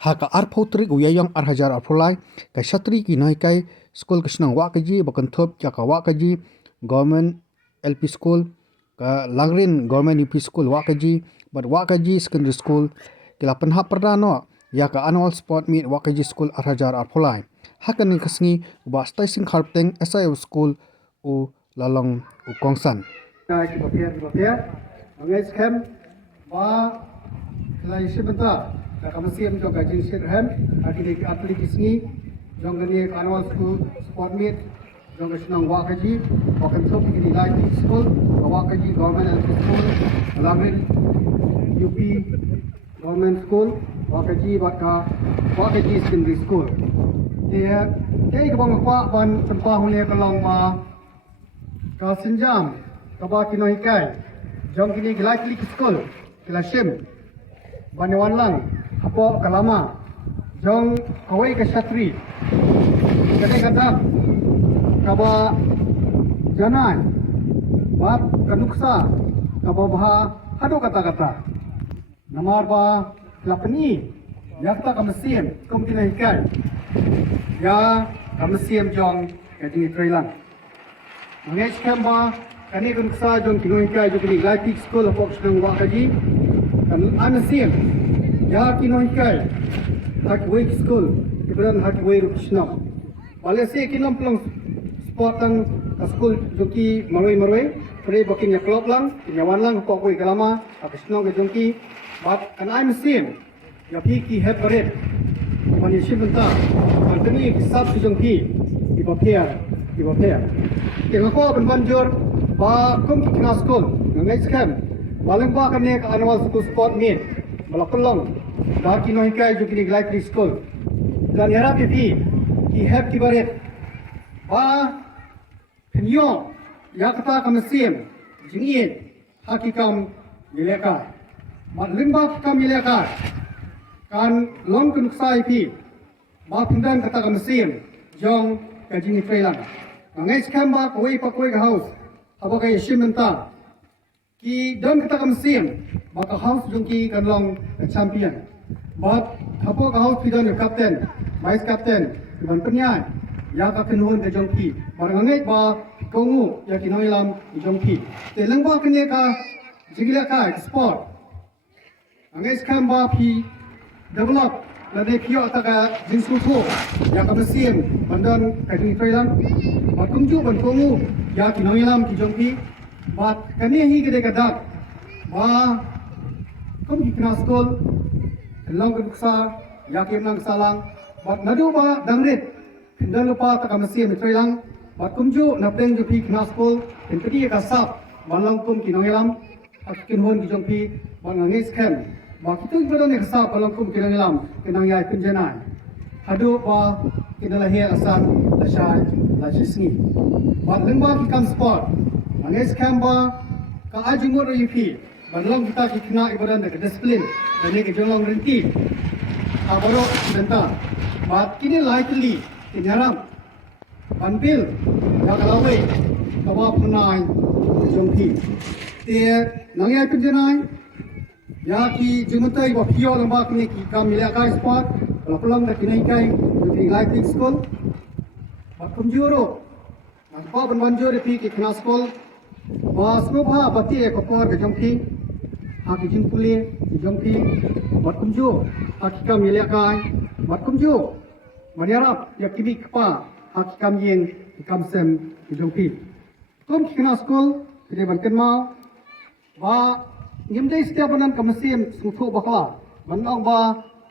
haka arpotri uyayong arhajar arpolai kai shatri ki nai kai school kisnang wakaji bakanthop kya ka wakaji government LP school ka langrin government UP school wakaji but wakaji secondary school kila penha perdano ya ka annual sport meet wakaji school arhajar arpolai haka ni kasngi ba station kharpteng SIO school u lalong u kongsan ki bapia angai scam ba lai sibenta ka kamasiam jo ka jin sirham akini atli kisni jongani annual school sport meet jong senang wakaji wakan top kini lai school wakaji government school langrin UP government school wakaji baka wakaji secondary school dia kai ka bang pa ban tempa hune kalong ma ka sinjam ka ba kino hikai jong kini gilai klik school kila shim banyawan lang apo kalama jong kawai ka shatri kadai kata ka ba janan bab kanuksa ka ba baha hado kata-kata namar ba lapni yakta kamasiam kum kina hikai ya kamasiam jong kajing trailang mangai skamba kani kun sa jong kino hikai jong kini life school of option wakaji kan anasiam ya kino hikai hak way school ibran hak way rukshna bale se kinom plong sport tang school joki maroi pre bokin ya club lang nyawan lang ko koy kalama apisno ke jongki but kan anasiam ya piki head baret mani shibenta anteni sab jongki ibapia Tengah ko banjur ba kum kina school ngai scam balang ba kan nek annual school sport meet balakolong da kino hikai jo kini likely school dan yara pi ki have ki baret ba penyo yakta kamasiam jingin hakikam mileka mat limba kam mileka kan long kun sai pi ba pindan kata kamasiam jong kajini trailang ngai scam ba koi pa koi house aba kai shimenta ki don kata kamsiam ba ka house jong ki kanlong champion ba apo ka house pidon captain vice captain ban penyai ya ka kenun ke jong ki ba ngai ba kongu ya kinoilam jong ki te lengba kene ka jigila ka sport ngai scam ba pi develop la de pio taka jinsu ko ya kamsiam bandan kajing trailang kumju ban kongu ya kinoilam ki jongpi bat kami hi gede kadak ba kum hikna skol long kuksa ya kim lang salang bat nadu ba dangrit kindan lupa ta kamasi mi trailang bat kumju napeng ju pi kna skol entri ka sap balang kum kinoilam akin hon ki jongpi ba ngis khem ba kitu gado ne sap balang kum kinoilam kinang yai pinjanai hadu ba kinalahi asan lasai lajisni bat lengba ki kam sport manes kamba ka ajungor yupi banlong kita ki kena ibaran ke disiplin dan ke jolong renti abaro benta bat kini likely tinyaram banpil ya kalawai kawa punai jongki te nangyay kunjanai ya ki jumutai ba pio lamba kini ki kam milaka sport pelang da kinai kai di likely school kumjuro apa banjur pi ki kena school bas ko bha bati ko por ke jongki ha ki jimpuli jongki bat kumju hakika milya kai bat kumju maniarap ya kibi kpa hakikam yeng kam sem jongki kum ki kena school de ban ken mau ba ngimdai setiap banan kamsim sufu bakla banong ba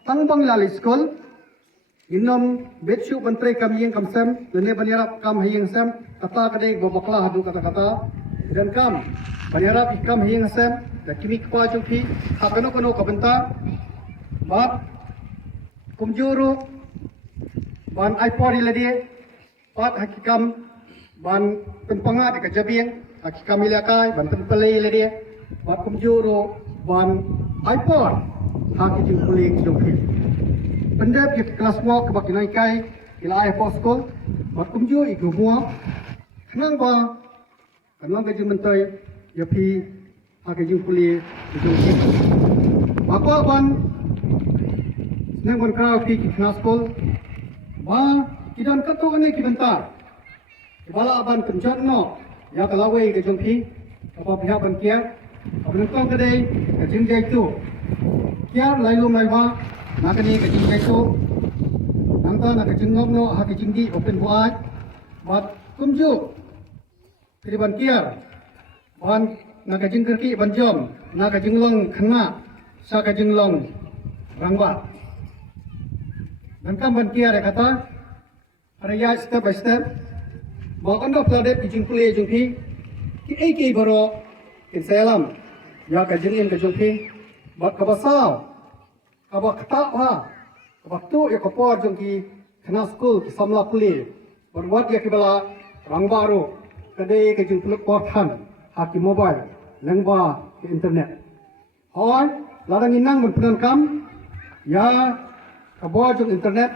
tangbang lali school Inom betsu bantrai kami yang kamsem, dene banyarap kam hiyang sem, kata kadai babaklah hadu kata-kata, dan kam banyarap ikam hiyang sem, dan kimi kpa jumpi, hakano kabenta, bat kumjuru, ban aipori ladi, bat hakikam, ban penpangat dekat jabiang, hakikam ilakai, ban penpelai ladi, bat kumjuru, ban aipor, hakikam kuling jumpi. Pendap di kelas walk ke bakinai kai ila ai poskol bakumju iku mua kenang ba kenang ke jumentai ya pi ha ke jupuli itu apa ban nang bon kau pi ki kena skol ba kidan kato ane ki bentar bala aban kenjat no ya kalawe ke jongpi apa pihak ban kia apa nang kedai ke jing jai tu kia lai lum lai ba nak ni ke jing jai tu nang ta nak ke jing ngom no ha ke jing di open buat bat kumju ke ban kia ban nak ke jing kerki ban jom nak ke jing long khna sa ke jing long rangwa dan kam ban kia re kata Araya step by step, bahkan dah pelajari kijing pulih jumpi, ki eki baro kinsalam, ya kajingin kejumpi, bak kabasau, kabak ketapa, kabak tu ya kapor jumpi kena school kisamla pulih, berbuat ya kibala rang baru, kedai kejing pulih portan, haki mobile, lengba ke internet. Hoi, ladang inang berperan kam, ya kabor jump internet.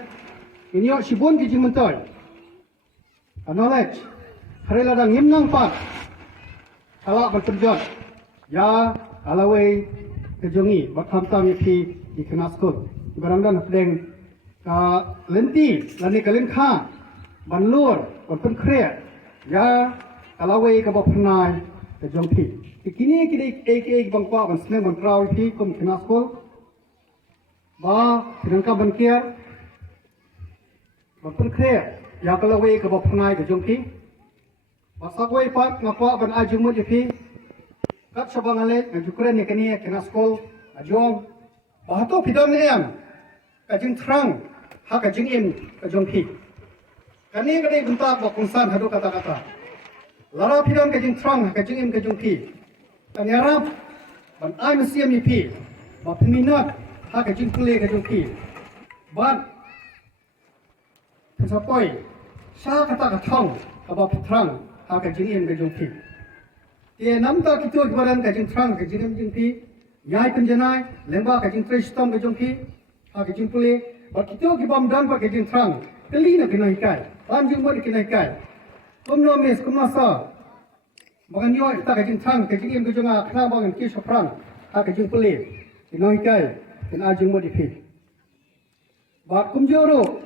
Ini yo sibun kijing mentoy. Knowledge. Hari ladang himnang pat. Kalau berterjun. Ya alawai kejongi. Bakham tam yapi di kena skul. Barang dan pedeng ka lenti. Lani ka lengkha. Banlur. Berpen kreat. Ya alawai ka bapnai kejong pi. Kini ek bangpa ban seneng ban krau pi kum kena skul. Ba sedangkan ban kier. Berpen kreat. Ya kalau wei ke bawah pengai ke jongki, masak wei pat ngapa ban ajumut yapi, kat sabang alet ngajukren ni kini kena skol ajong, bahato pidam ni yang, kajing terang, ha kajing im ke jongki, kani kadai bentak bakungsan hadu kata-kata, lara pidam kajing terang ha kajing im ke jongki, kani arab ban ai mesiam yapi, bapeminat ha kajing pulih ke jongki, ban Sapoi, saya kata katong, kabah terang, hak kejingin kejungki. Dia nampak kita kebaran kejing terang, kejingin kejungki, yai penjenai, lembah kejing tristom kejungki, hak kejing pulih. Bak kita kebam dan pak kejing terang, keli nak kena ikai, panjang buat kena ikai. Kumnomis, kumnasa, bagan yo kita kejing terang, kejingin kejunga, kena bagan kisah perang, hak kejing pulih, kena ikai, kena ajung buat ipi. Bak kumjoro.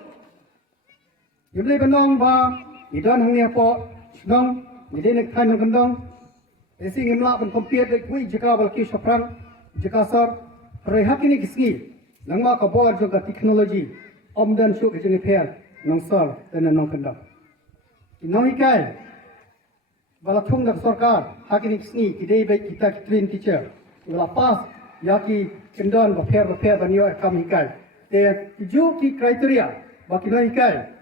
Yule benong ba idan hang ne po nong ide nek than nong kendong esi ngemla ben kompiet dek wi jika bal ki sofrang jika sar re hakini kisgi nangma ka bo jo ka technology omdan shu ke jeni pher nong sar dan nong kendong inoi kai bala thung dak sarkar hakini kisgi ide be kita train teacher bala pas yaki kendon ba pher ban yo kam hikai te ju ki criteria ba kinoi kai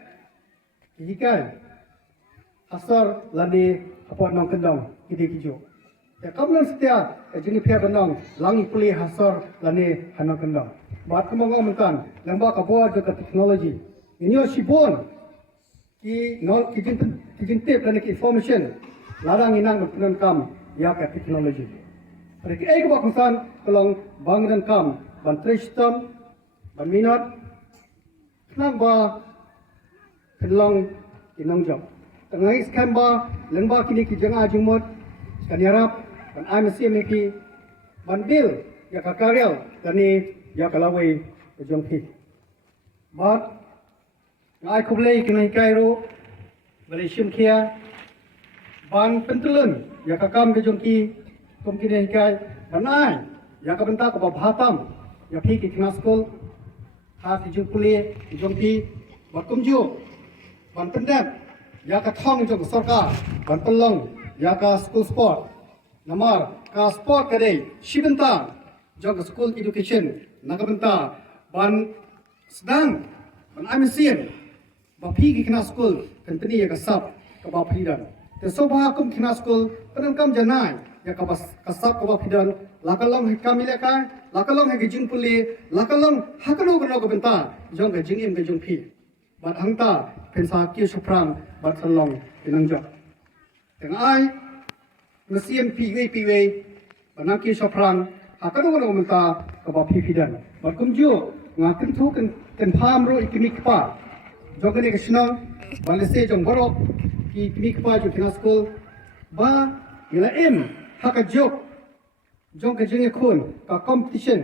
ikan asar lani apa nong kendong ide kijo ya kamlan setia jenis pihak benong langi pulih asar lani hanong kendong bat kemongong mentan lembah kabuat juga teknologi ini sibon ki nol kijin tip lani information larang inang berperan kam ya ke teknologi mereka kebak mentan kelong bang dan kam ban tristem ban minat kenang ba kelong inong job. Tengah iskan ba lengba kini ki janga jumut kan yarap kan ai mesti meki bandil ya kakarel kani ya kalawai jong pi. Bat ngai kublei kini kairo bali sim kia ban pentulun ya kakam ke jong ki kum kini kai banai ya ka benta ko bahatam ya pi ki kena skol ha ki jupuli jong pi bakum ju ban pendap ya ka thong jong sarkar ban pelong ya ka school sport namar ka sport kade shibenta jong school education nakabenta ban sedang ban amisian ba pi ki kena school company ya ka sap ka ba phidan te soba kum kena school penan kam janai ya ka bas ka sap ka ba phidan lakalong hikam ile ka lakalong he jing puli lakalong hakalo ka benta jong ka jing im ka jong pi bat hangta pensa ki suprang bat salong inangja teng ai nasiam piwe banaki suprang akado no menta ka ba phidan bat kumju ngakin thu kan pham ro ikmik pa jogane ke snang balese jong borok ki ikmik pa ju kena school ba ila em haka jok jong ka jinge khun ka competition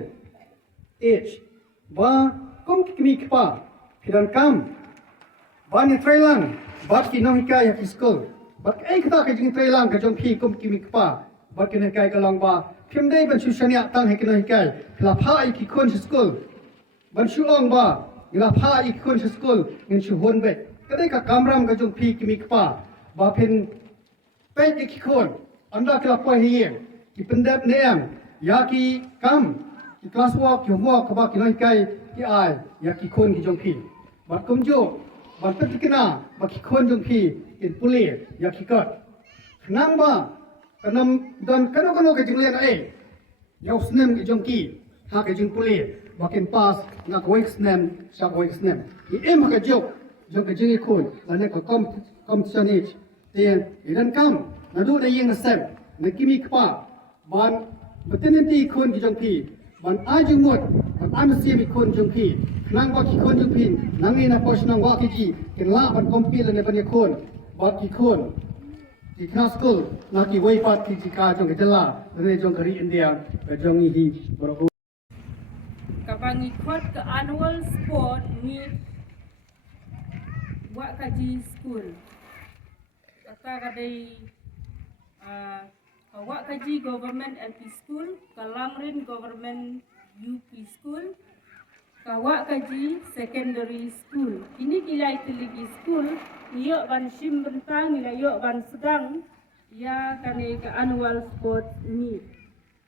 age ba kum kimi kpa pidan kam ban ni trailang bat ki no hikai ya school bat ai kata ka jing trailang ka jong phi kum kimi kpa bat ki hikai ka lang ba phim dei ban chu shania tang he ki no hikai la pha ai ki khon school ban chu ong ba la pha ai ki khon school ngin chu hon be kadai ka kamram ka jong phi kimi kpa ba phin pe ki khon anda kala pa hi ki pendap neam ya ki kam ki kelas walk ki ho ka ba ki no hikai ki ai ya ki khon ki jong phi bat kum jo bat pe kena ba ki khon jong phi in puli ya ki kat nang ba kanam dan kano ka jing len ai ya usnem ki jong ki ha ka jing puli ba kin pas na ko snem sa ko snem I em ka jo jong ka jing khon la ne ka kom chanich tien idan kam na du da yeng na sem na kimi kpa ban betenin ti khon ki jong phi ban ai jing mot ban am sim ki khon jong phi nang ba ki khon jong phi nang ni na pos nang wa ki ji kin la ban kompil ne ban ye khon ba ki khon ki kna school na ki wei pat ki ka jong ke la ne jong kari India ka jong hi bro Kapag ikot ke annual sport meet Wak Kaji School. Kata kadai Wak Kaji Government LP School, Kalangrin Government UP School, Wak Kaji Secondary School. Ini kilai teligi school, iyo ban sim bentang, iyo ban sedang, ia kani ke annual sport meet.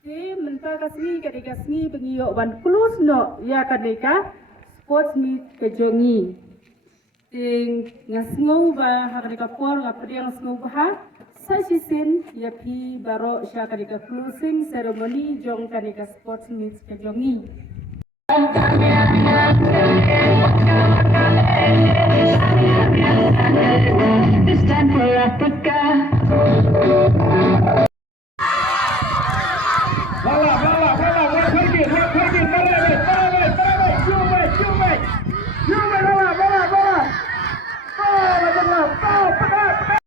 Te mentah kasni kadika sni pengiyo ban kulus no ya kadika sports meet kejongi. Ting ngasngau ba kadika por ngapri ngasngau ba sa sisin ya pi baro sya kadika closing ceremony jong kadika sports meet kejongi. This time for Africa.